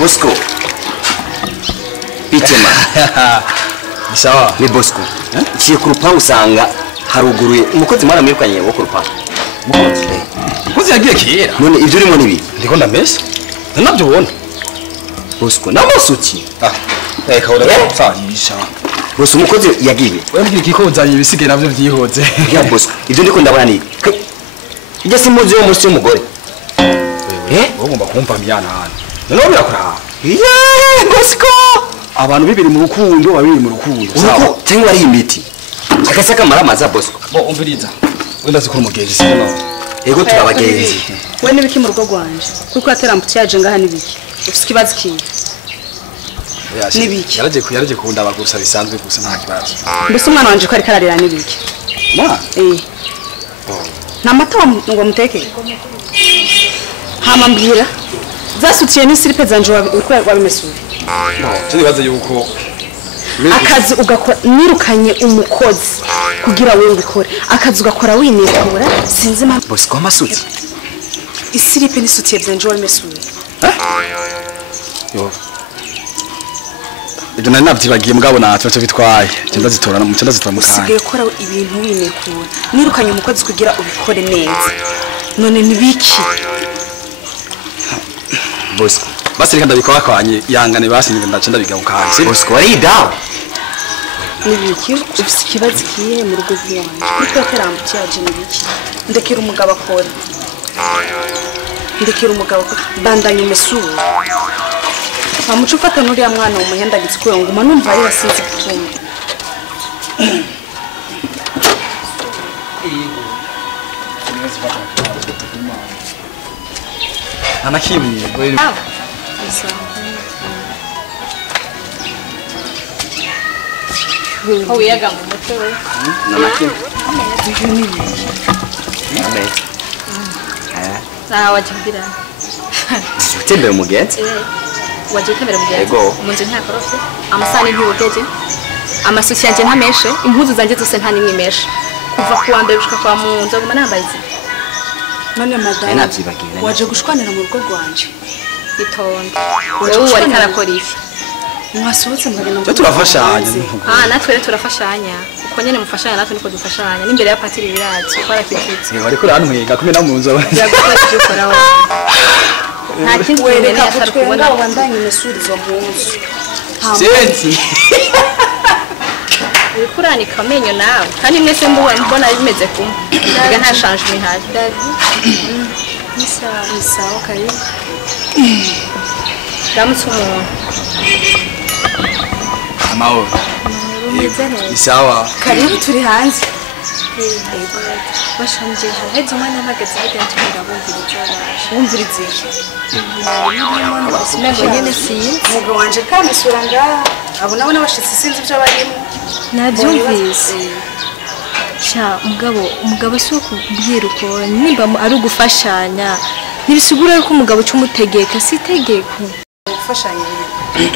Bosco. Bitema. Sawa. Ni Bosco. Ngiye ku rupangu usanga haruguruye umukozi mwana mwirukanye wo ku rupangu. Mukozi yagiye kera. None ibyo urimo nibi? Ndiko ndamese. Nabyo ubona. Bosco namusuki. Reka urasahisha. Bosco umukozi yagiye. Wewe mbwira ikikozanye ibisige navyo vyihoze. Ya Bosco. Ibyo ndiko ndabona ni. Ijya simuzi yo musi y'umugore. Ugomba kumva myana hano. None birakora. Bosco. Abantu bibiri mu rukundo babiri mu rukundo. Sawa. Cyangwa ari imiti. Akasaka maramaza Bosco. Bo umviriza. Wenda zikuru mugenzi sino. Yego turabagenzi. We nibiki mu rugo rwanje? Kuko yateramutse yaje ngaha nibiki? Ufite kibazo kintu. Nibiki? Yaraje kundaba gusa bisanzwe gusa nta kibazo. Mbese umwana wanje ko ari kararira nibiki? Ma? Na mata ngo muteke. Hama mbwira. Zasutiye ni silipe zanje wabimesura. Tuzibaze yuko akazi ugakora nirukanye umukozi kugira wewe ubikore. Akazi ugakora winekura sinzi ma Bosco amasuti. Isilipe ni sutiye zanje wabimesura. Yo. Ibyo nari nabyibagiye mugabo natwe bitwaye. Cyenda zitora mu cyenda zitora mu kanya. Usigaye kora ibintu winekura. Nirukanye umukozi kugira ubikore neza. None nibiki? Bosco. Basi reka ndabikora kwanye yangane basi ndaca ndabiga ukanze. Bosco ari dawa. Nibiki? Ufite kibazo kiye mu rugo rwanje. Kuko yateramutse yaje nibiki? Ndekera umugabo akora. Ndekera umugabo bandanye mesura. Amucu ufata nuri ya mwana umuhenda gitsikwe nguma numva ari yasinze kutumva. Anakimye. Oh yaga mu mutwe we. Nanakimye. Wajimbira. Utembera umugenzi? Waje utembera umugenzi? Yego. Umunze ntakorofye. Amasani ntiwogeje. Amasusi yanje ntameshe, impuzu zanje zose nta nimwe meshe. Kuva kuwa mbere gushika kwa munzu aguma nambaye izi. None madame. Navyibagira. Waje gushwanira mu rugo rwanje. Itonde. Wewe wari karakora iki? Mwasohotse mugenda ngo turafashanya. Natwe rero turafashanya. Uko nyene mufashanya natwe niko dufashanya. N'imbere ya patiri biratse ukora kitutse. Bari kuri hano mwiga kumwe na munzu abandi. Yagukora ibyo ukora wowe. Nta kindi wereka atari kubona wandanye mesurizo munzu. Senti. Kurani kamenyo nawe. Kandi mwese mbona bimeze kumwe. Biga nta changement ihari. Isa okay. Ramutse umuntu. Amahoro. Isawa. Karibu turi hanze. Bashanje haheze umwana bageze bijya tumira bumviriza. Wumviriza iki? Sinabwo nyene sinzi. Mugo wanje kamusura ngaha. Abo nabo nabashitse sinzi ibyo barimo. Nabyumvise. Sha umugabo si ukubwira uko nimba ari ugufashanya. Nibisigura yuko umugabo cyumutegeka si tegeko. Gufashanya.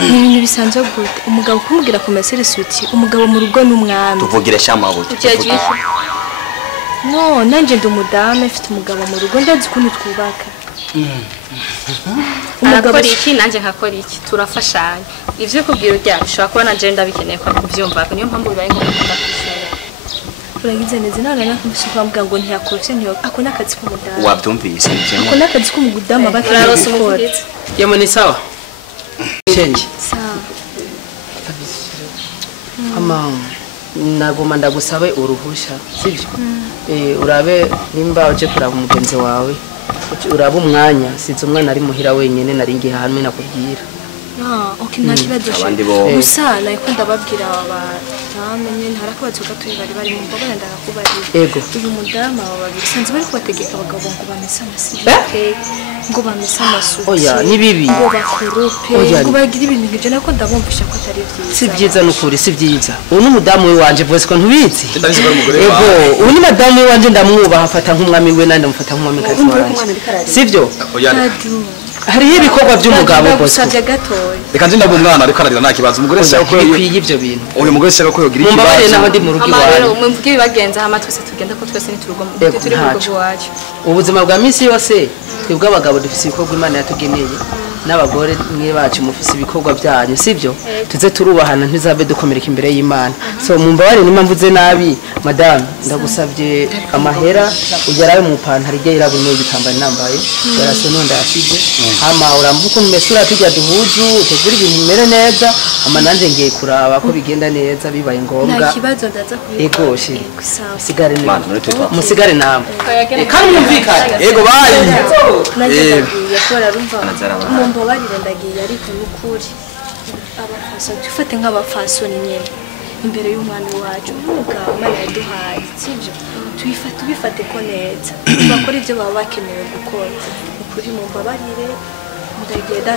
Ni ibintu bisanzwe gute umugabo kumubwira ko mesere suti umugabo mu rugo n'umwami. Tuvugira shamabuto. No, nanje ndi umudame mfite umugabo mu rugo ndazi kuntu twubaka. Umugabo iki nanje nkakora iki turafashanya. Ivyo kubwira urya bishobora kuba nanje ndabikeneye ko kuvyumva niyo mpamvu bibaye ngombwa kwishura. Uragize neza nana nakumvise kwambwa ngo ntiyakorofye ntiyo akona akazi k'umudame. Wabyumvise cyane. Akona akazi k'umudame bakirarose gukora. Yemo ni sawa. Change. Sawa. Ama nagoma ndagusabe uruhusha sivyo urabe nimba uje kuraba umugenzi wawe urabe umwanya size umwana ari muhira wenyene naringi hamwe nakubwira okay nakibazo abandi bo gusa nako ndababwira abamenye ntarakabazo gatoyi bari bari mu mbabana ndakakubarira yego uyu mudama babiri sanze bari kubategeka abagabo ngo bamesa amasuku ngo bamesa amasuku oya ni bibi ngo bakorope ngo bagira ibintu ngije nako ndabumvisha ko atari byiza si byiza nukuri si byiza ubu n'umudamu we wanje voice ko ntubizi Ndabizi bari umugore wawe. yego ubu ni madamu we wanje ndamwubaha afata nk'umwami we nandi mufata nk'umwami kazi wanje sivyo Oya. hari ibikorwa by'umugabo bose savye gatoyi Reka nje ndabwo umwana ariko ararira nta kibazo umugore se ko bikwiye ibyo bintu uyu mugore se ko yogira mumbabarire naho ikibazo. ndi mu rugo amarero iwawe mumvuge bibagenza hama twese tugenda ko twese niturugo Yego, turi mu rugo ntacyo. iwacu ubuzima bwa misi yose twebwe abagabo dufite ibikorwa Imana yatugeneye n'abagore mwe bacu mufise ibikorwa byanyu sibyo tuze turubahana ntizabe dukomereka imbere y'Imana so mumbabare nimamvuze nabi madame ndagusabye amahera ugerayo mu pantaro ijya irabunye igitambaro nambaye yarase nonda yashije hama urambuka umesura tujya duhuzu utegura ibintu bimere neza ama nanje ngiye kuraba ko bigenda neza bibaye ngombwa nta kibazo ndaza kubikora ego shiri sigare musigare namwe kandi mwumvikane ego bayi nagiye yakora rumva mumbabarire ndagiye ariko n'ukuri abafaso dufate nk'abafasoni nyene imbere y'umwana wacu umugabo Imana yaduhaye sibyo tubifate ko neza bakora ibyo baba bakenewe gukora ukuri mumbabarire ndagenda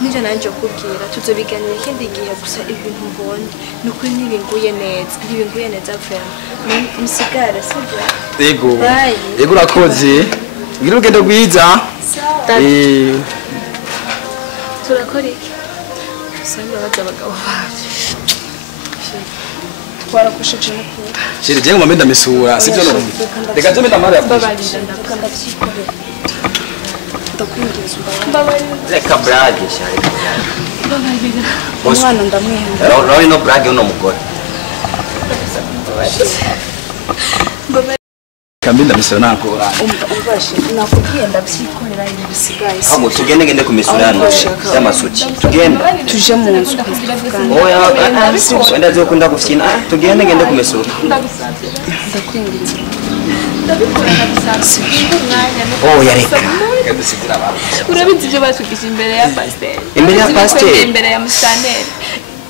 nije nanje kubwira tuzobiganira ikindi gihe gusa ibintu mbonye nukuri ntibinguye neza vraiment musigare sibyo ego urakoze ngira urugendo rwiza turakora iki usanga baza abagabo bacu twarakushije n'ukuri shiri je ngoma menda misura sivyo no reka je menda mara babarira ndabyikorera ndakwingiza mbabarira reka brage shari umwana ndamwihenda rori no brage uno mugore kambinda misura nakora ubashe nakubwiye ndabyikorera ibintu bisigaye hamo tugende gende kumesura hano y'amasuki tugende tuje mu nzu oya wenda zo kunda gufyina tugende gende kumesura ndakwingiza ndabikorana bisanzwe umwanya no oya reka kadusigira abantu urabizi ibyo batugije imbere ya pasteur Imbere ya pasteur? imbere ya mushaneri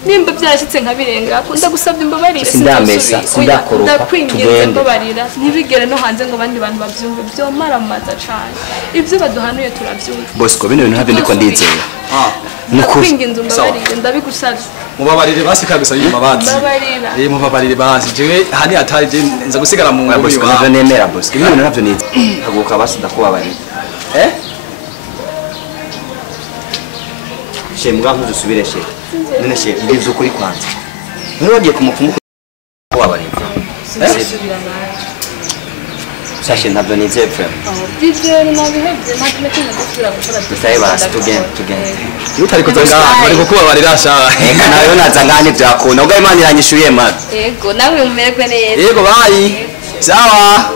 nimba byarashyitse nkabirenga akunda gusabye imbabarire Sindamesa, sindakoropa, ndakwinginze tugende. mbabarira ntibigere no hanze ngo abandi bantu babyumve byomaramaza cane ibyo baduhanuye turabyumva Bosco bino bintu ntabyo ndiko ndizera nukuri ndakwinginze umbabarire ndabigusabye mubabarire basi kabisa yuma bazi mbabarira mubabarire basi jewe hani atari je nza gusigara mu ngoro Bosco ntabyo nemera Bosco bino bintu ntabyo nize haguka basi ndakubabarira shemwa ntuzusubire she none she mbivuze ukuri kwanza none wagiye kumupfumu kubabarira sashe ntabyo nize frame ibyo nabihebye nta kintu kimwe gusubira gukora Bisaye basi tugende iyo utari kuzanga bari kukubabarira sha Eka nayo nazangane byakunda ubwo Imana iranyishuye man yego nawe mumererwe neza yego bayi sawa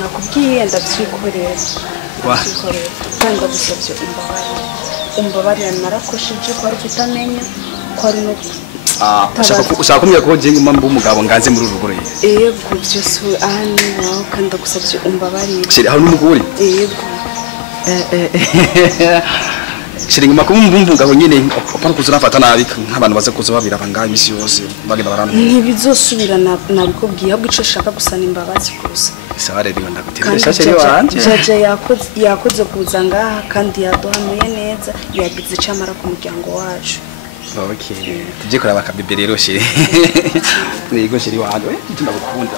nakubwiye ndabyikorera kandi ndagusabye umbabarira narakosheje ko ari kutamenya ko ari no ushaka kumenya ko je nguma mbu umugabo nganze muri urugo rero yego byose ahani wawe kandi ndagusabye umbabarira shiri aho n'umugore yego shiri nguma kumva umugabo nyene opana kuzurafata nabi nk'abantu baze kuzobabira bangaye imisi yose bagenda barana ntibizosubira nabikubwiye ahubwo ico shaka gusana imbabazi gusa sawa rero ndagutera kandi shashiri wanje jaja yakoze kuza ngaha kandi yaduhanuye neza yagize icamara ku muryango wacu okay tujye kuraba akabibe rero shiri yego shiri wanje ndagukunda